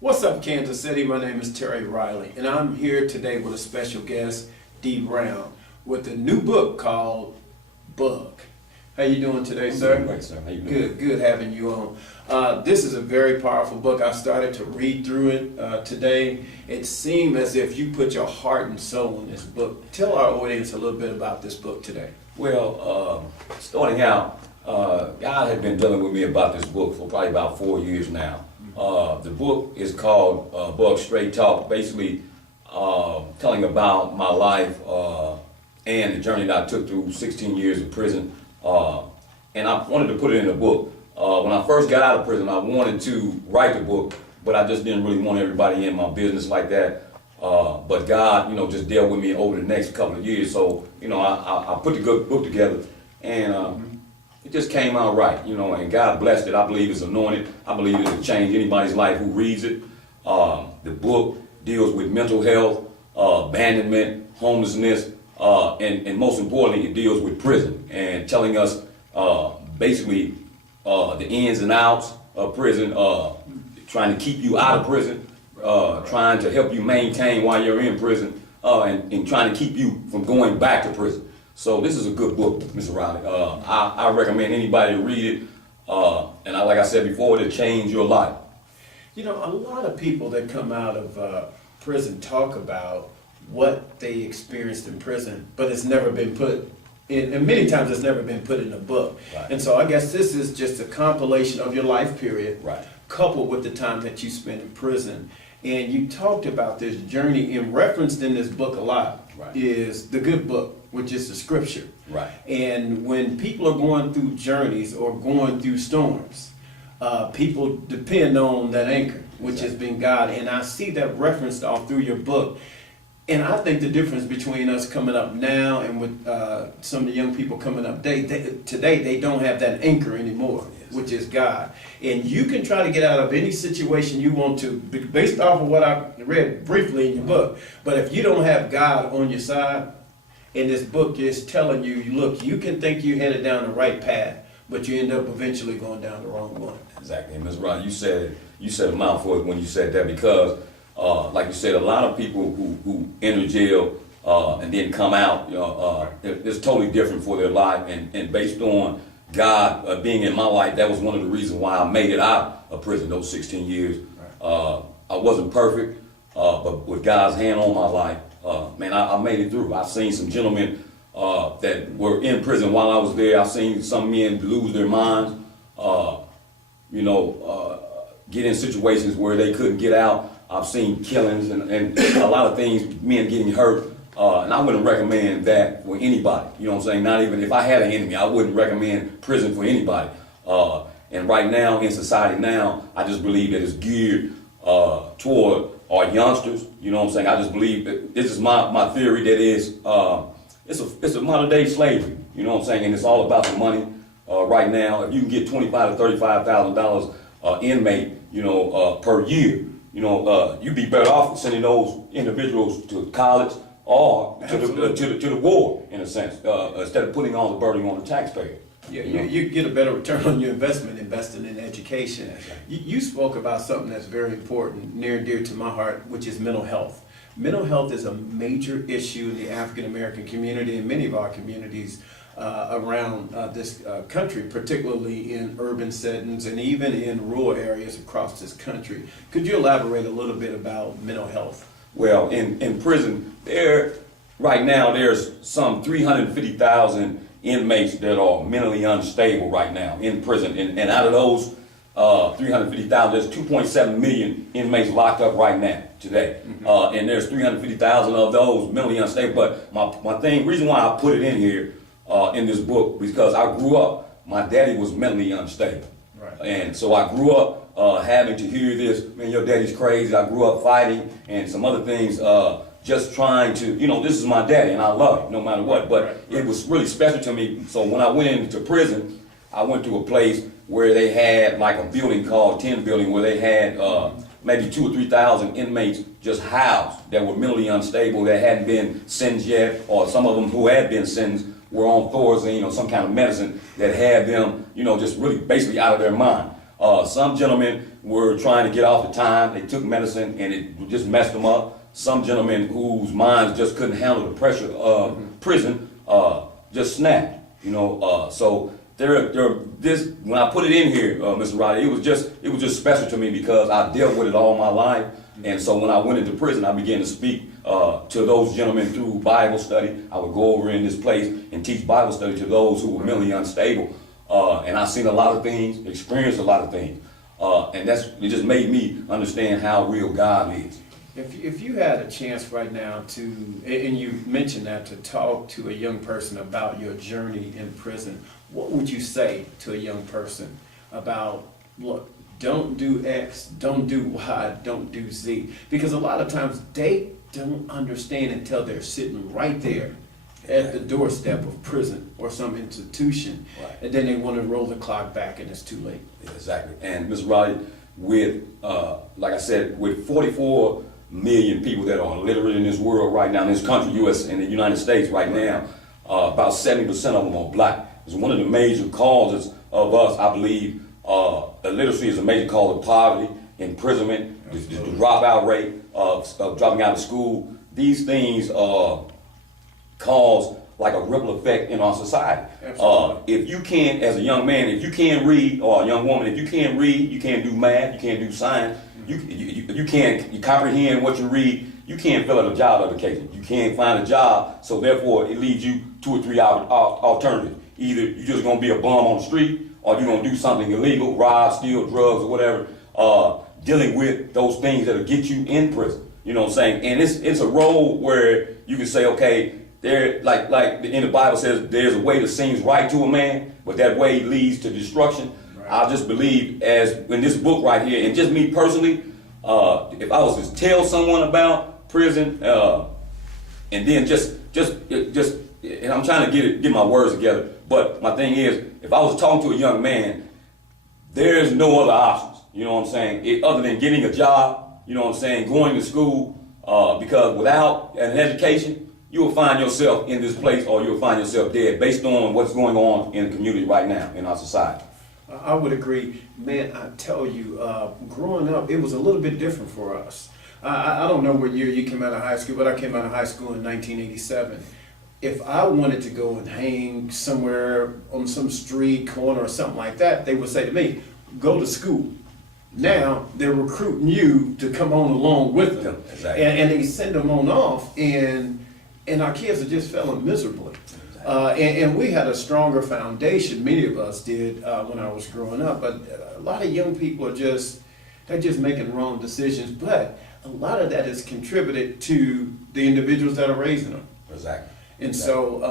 What's up, Kansas City? My name is Terry Riley, and I'm here today with a special guest, D. Brown, with a new book called Bug. How you doing today, sir? Doing great, sir. How you doing? Good having you on. This is a very powerful book. I started to read through it today. It seemed as if you put your heart and soul in this book. Tell our audience a little bit about this book today. Well, starting out, God had been dealing with me about this book for probably about 4 years now. The book is called Bug Straight Talk, basically telling about my life and the journey that I took through 16 years of prison. And I wanted to put it in a book. When I first got out of prison, I wanted to write the book, but I just didn't really want everybody in my business like that. But God, just dealt with me over the next couple of years. So, I put the good book together, and it just came out right, and God blessed it. I believe it's anointed. I believe it'll change anybody's life who reads it. The book deals with mental health, abandonment, homelessness, and most importantly, it deals with prison and telling us basically the ins and outs of prison, trying to keep you out of prison, trying to help you maintain while you're in prison, and trying to keep you from going back to prison. So this is a good book, Mr. Riley. I recommend anybody to read it, and like I said before, it'll change your life. A lot of people that come out of prison talk about what they experienced in prison, but it's never been put in, and many times it's never been put in a book. Right. And so I guess this is just a compilation of your life period, Right. coupled with the time that you spent in prison. And you talked about this journey, and referenced in this book a lot, Right. is the good book, which is the scripture. Right. And when people are going through journeys or going through storms, people depend on that anchor, which has been God. And I see that referenced all through your book. And I think the difference between us coming up now and with some of the young people coming up today, they don't have that anchor anymore, which is God. And you can try to get out of any situation you want to, based off of what I read briefly in your book. But if you don't have God on your side, and this book is telling you, look, you can think you're headed down the right path, but you end up eventually going down the wrong one. Exactly, Ms. Ron, you said a mouthful when you said that, because like you said, a lot of people who enter jail and then come out, it's totally different for their life, and based on God being in my life, that was one of the reasons why I made it out of prison those 16 years. Right. I wasn't perfect, but with God's hand on my life, man, I made it through. I've seen some gentlemen that were in prison while I was there. I've seen some men lose their minds, get in situations where they couldn't get out. I've seen killings and a lot of things, men getting hurt. And I wouldn't recommend that for anybody. You know what I'm saying? Not even if I had an enemy, I wouldn't recommend prison for anybody. And right now in society now, I just believe that it's geared toward our youngsters. You know what I'm saying? I just believe that this is my theory, that is it's a modern day slavery. You know what I'm saying? And it's all about the money right now. If you can get $25,000 to $35,000 inmate, per year, you'd be better off sending those individuals to college or to the war, in a sense, instead of putting all the burden on the taxpayer. You get a better return on your investment investing in education. You spoke about something that's very important, near and dear to my heart, which is mental health. Mental health is a major issue in the African American community and many of our communities around this country, particularly in urban settings and even in rural areas across this country. Could you elaborate a little bit about mental health? Well, in prison, right now there's some 350,000 inmates that are mentally unstable right now in prison. And out of those 350,000, there's 2.7 million inmates locked up right now, today. Mm-hmm. And there's 350,000 of those mentally unstable. But my reason why I put it in here in this book, because I grew up, my daddy was mentally unstable. Right. And so I grew up having to hear this, man, your daddy's crazy. I grew up fighting and some other things, just trying to, this is my daddy and I love him no matter what. But it was really special to me. So when I went into prison, I went to a place where they had like a building called 10 building, where they had maybe 2,000 or 3,000 inmates just housed that were mentally unstable, that hadn't been sentenced yet, or some of them who had been sentenced were on Thorazine or some kind of medicine that had them, just really basically out of their mind. Some gentlemen were trying to get off the time. They took medicine and it just messed them up. Some gentlemen whose minds just couldn't handle the pressure of prison just snapped. So when I put it in here, Mr. Roddy, it was just special to me because I dealt with it all my life. And so when I went into prison, I began to speak to those gentlemen through Bible study. I would go over in this place and teach Bible study to those who were mentally unstable. And I've seen a lot of things, experienced a lot of things. And it just made me understand how real God is. If you had a chance right now to, and you mentioned that, to talk to a young person about your journey in prison, what would you say to a young person about, look, don't do X, don't do Y, don't do Z? Because a lot of times they don't understand until they're sitting right there at the doorstep of prison or some institution, right. And then they want to roll the clock back and it's too late. Exactly. And Mr. Roddy, with, like I said, with 44 million people that are literate in this world right now, in this country, U.S. and the United States right now, about 70% of them are black. It's one of the major causes of us, I believe, illiteracy is a major cause of poverty, imprisonment, the dropout rate of dropping out of school. These things cause like a ripple effect in our society. If you can't, as a young man, if you can't read, or a young woman, if you can't read, you can't do math, you can't do science, you can't comprehend what you read, you can't fill out a job application. You can't find a job, so therefore it leaves you 2 or 3 alternatives. Either you're just gonna be a bum on the street, or you're gonna do something illegal, rob, steal, drugs, or whatever, dealing with those things that'll get you in prison. You know what I'm saying? And it's a road where you can say, okay, there, like in the Bible says, there's a way that seems right to a man, but that way leads to destruction. Right. I just believe, as in this book right here, and just me personally, if I was to tell someone about prison, and then just, and I'm trying to get my words together, but my thing is, if I was talking to a young man, there's no other options. You know what I'm saying? Other than getting a job, you know what I'm saying, going to school, because without an education, you will find yourself in this place, or you'll find yourself dead, based on what's going on in the community right now in our society. I would agree. Man, I tell you, growing up, it was a little bit different for us. I don't know what year you came out of high school, but I came out of high school in 1987. If I wanted to go and hang somewhere on some street corner or something like that, they would say to me, go to school. Now they're recruiting you to come on along with them. Exactly. And they send them on off, and our kids are just failing miserably. And we had a stronger foundation, many of us did, when I was growing up, but a lot of young people are just making wrong decisions, but a lot of that is contributed to the individuals that are raising them. Exactly. And so,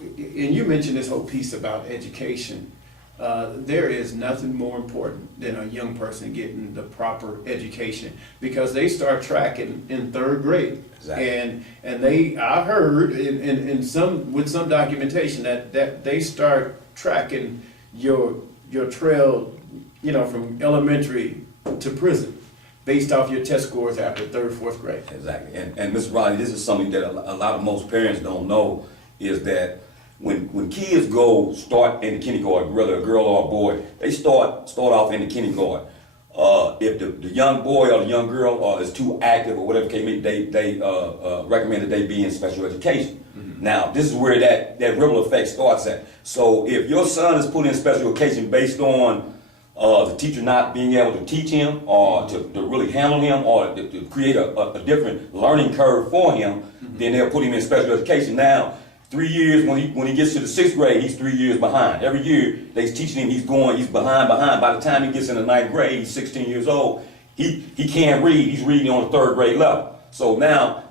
and you mentioned this whole piece about education. There is nothing more important than a young person getting the proper education, because they start tracking in 3rd grade. Exactly. And I heard in some, with some documentation, that they start tracking your trail, from elementary to prison, based off your test scores after 3rd, 4th grade. Exactly. And Mr. Roddy, this is something that a lot of most parents don't know, is that when kids start in the kindergarten, whether a girl or a boy, they start off in the kindergarten. If the young boy or the young girl is too active or whatever case, they recommend that they be in special education. Mm-hmm. Now, this is where that ripple effect starts at. So if your son is put in special education based on the teacher not being able to teach him, or to really handle him, or to create a different learning curve for him, mm-hmm. then they'll put him in special education. Now, 3 years, when he gets to the 6th grade, he's 3 years behind. Every year they're teaching him, he's behind. By the time he gets in the 9th grade, he's 16 years old. He can't read. He's reading on the 3rd grade level. So now,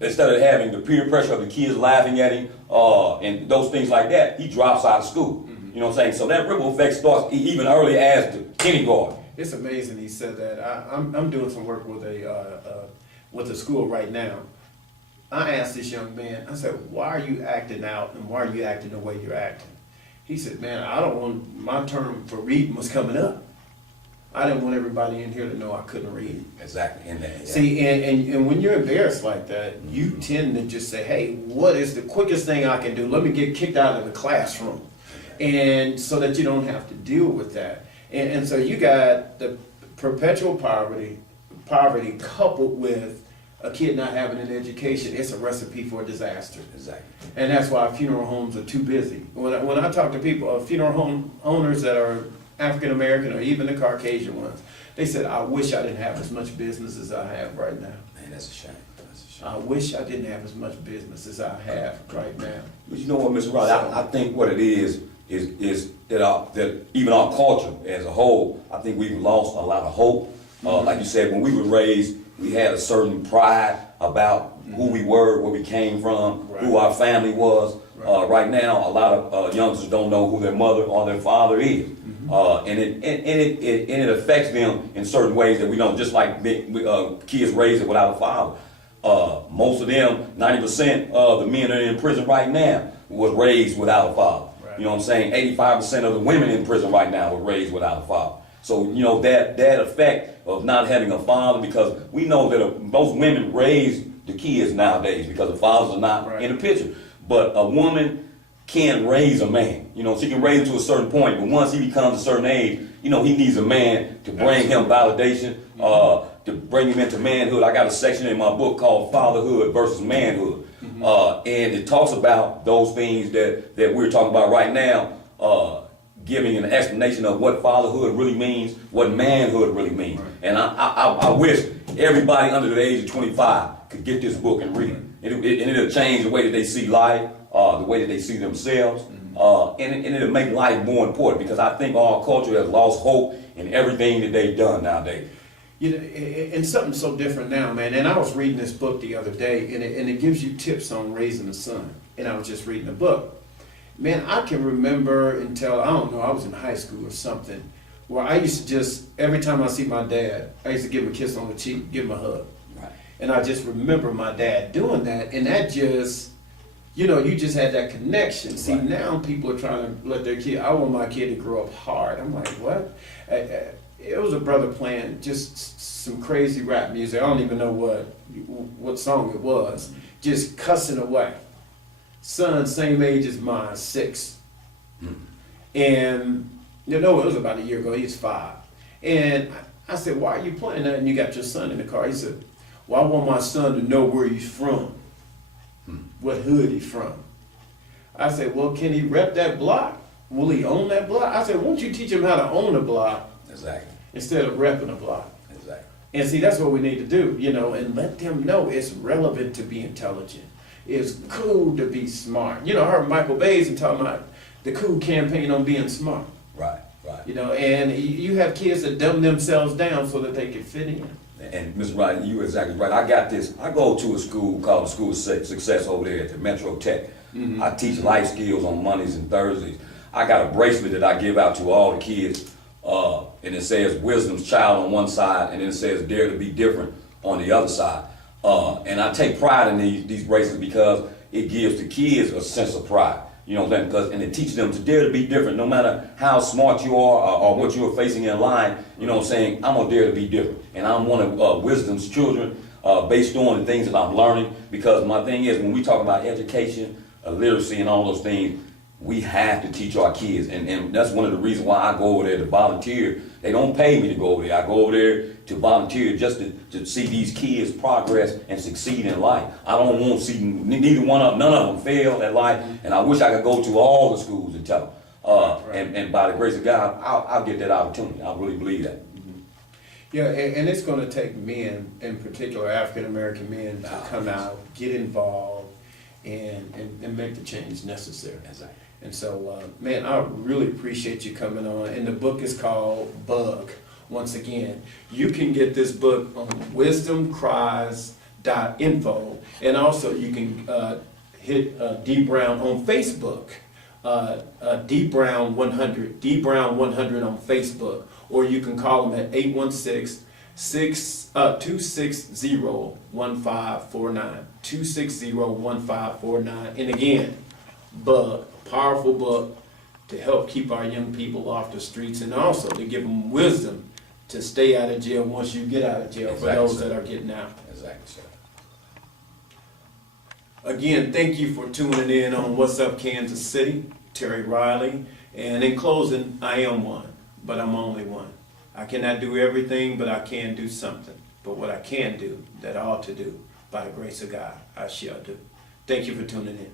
instead of having the peer pressure of the kids laughing at him, and those things like that, he drops out of school. Mm-hmm. You know what I'm saying? So that ripple effect starts even early as the kindergarten. It's amazing he said that. I'm doing some work with a school right now. I asked this young man, I said, why are you acting out, and why are you acting the way you're acting? He said, man, I don't want, my term for reading was coming up. I didn't want everybody in here to know I couldn't read. Exactly, in there. Yeah. See, and when you're embarrassed like that, you tend to just say, hey, what is the quickest thing I can do? Let me get kicked out of the classroom. And so that you don't have to deal with that. And so you got the perpetual poverty coupled with a kid not having an education. It's a recipe for disaster. Exactly. And that's why funeral homes are too busy. When I talk to people, funeral home owners that are African American or even the Caucasian ones, they said, I wish I didn't have as much business as I have right now. Man, that's a shame. That's a shame. I wish I didn't have as much business as I have right now. But you know what, Mr. Rod, I think what it is that even our culture as a whole, I think we've lost a lot of hope. Like you said, when we were raised, we had a certain pride about who we were, where we came from, who our family was. Right now, a lot of youngsters don't know who their mother or their father is. And it affects them in certain ways that we don't, just like kids raised without a father. Most of them, 90% of the men that are in prison right now was raised without a father. Right. You know what I'm saying? 85% of the women in prison right now were raised without a father. So, you know, that effect of not having a father, because we know that most women raise the kids nowadays because the fathers are not in the picture. But a woman can raise a man. You know, she can raise him to a certain point, but once he becomes a certain age, you know, he needs a man to bring him validation, to bring him into manhood. I got a section in my book called Fatherhood versus Manhood. And it talks about those things that we're talking about right now, giving an explanation of what fatherhood really means, what manhood really means. And I wish everybody under the age of 25 could get this book and read it. And it'll change the way that they see life, the way that they see themselves, and it'll make life more important, because I think our culture has lost hope in everything that they've done nowadays. You know, and something so different now, man. And I was reading this book the other day, and it gives you tips on raising a son. And I was just reading the book. Man, I can remember until, I don't know, I was in high school or something, where I used to just, every time I see my dad, I used to give him a kiss on the cheek, give him a hug. Right. And I just remember my dad doing that, and that just, you know, you just had that connection. See, now people are trying to let their kid, I want my kid to grow up hard. I'm like, what? It was a brother playing just some crazy rap music. I don't even know what song it was. Just cussing away. Son, same age as mine, 6. And, you know, it was about a year ago, he was 5. And I said, why are you playing that and you got your son in the car? He said, well, I want my son to know where he's from, what hood he's from. I said, well, can he rep that block? Will he own that block? I said, won't you teach him how to own a block? Exactly. Instead of repping a block. Exactly. And see, that's what we need to do, you know, and let them know it's relevant to be intelligent. It's cool to be smart. You know, I heard Michael Bays talking about the cool campaign on being smart. Right, right. You know, and you have kids that dumb themselves down so that they can fit in. And Mr. Wright, you're exactly right. I got this. I go to a school called the School of Success over there at the Metro Tech. I teach life skills on Mondays and Thursdays. I got a bracelet that I give out to all the kids, and it says Wisdom's Child on one side, and then it says Dare to be Different on the other side. And I take pride in these bracelets because it gives the kids a sense of pride. You know what I'm saying? And it teaches them to dare to be different, no matter how smart you are or what you're facing in life. You know what I'm saying? I'm gonna dare to be different, and I'm one of Wisdom's children, based on the things that I'm learning. Because my thing is, when we talk about education, literacy, and all those things, we have to teach our kids, and that's one of the reasons why I go over there to volunteer. They don't pay me to go over there. I go over there to volunteer just to see these kids progress and succeed in life. I don't want to see none of them fail at life, and I wish I could go to all the schools and tell them. And by the grace of God, I'll get that opportunity. I really believe that. Yeah, and it's going to take men, in particular African American men, to come out, get involved, and make the change necessary. Exactly. And so, man, I really appreciate you coming on. And the book is called Bug. Once again, you can get this book on wisdomcries.info. And also you can hit D Brown on Facebook, D Brown 100, D Brown 100 on Facebook. Or you can call them at 816-260-1549, 260-1549. And again, Bug, a powerful book to help keep our young people off the streets, and also to give them wisdom to stay out of jail once you get out of jail for Exactly, those sir. that are getting out. Exactly, sir. Again, thank you for tuning in on What's Up Kansas City, Terry Riley. And in closing, I am one, but I'm only one. I cannot do everything, but I can do something. But what I can do, that I ought to do, by the grace of God, I shall do. Thank you for tuning in.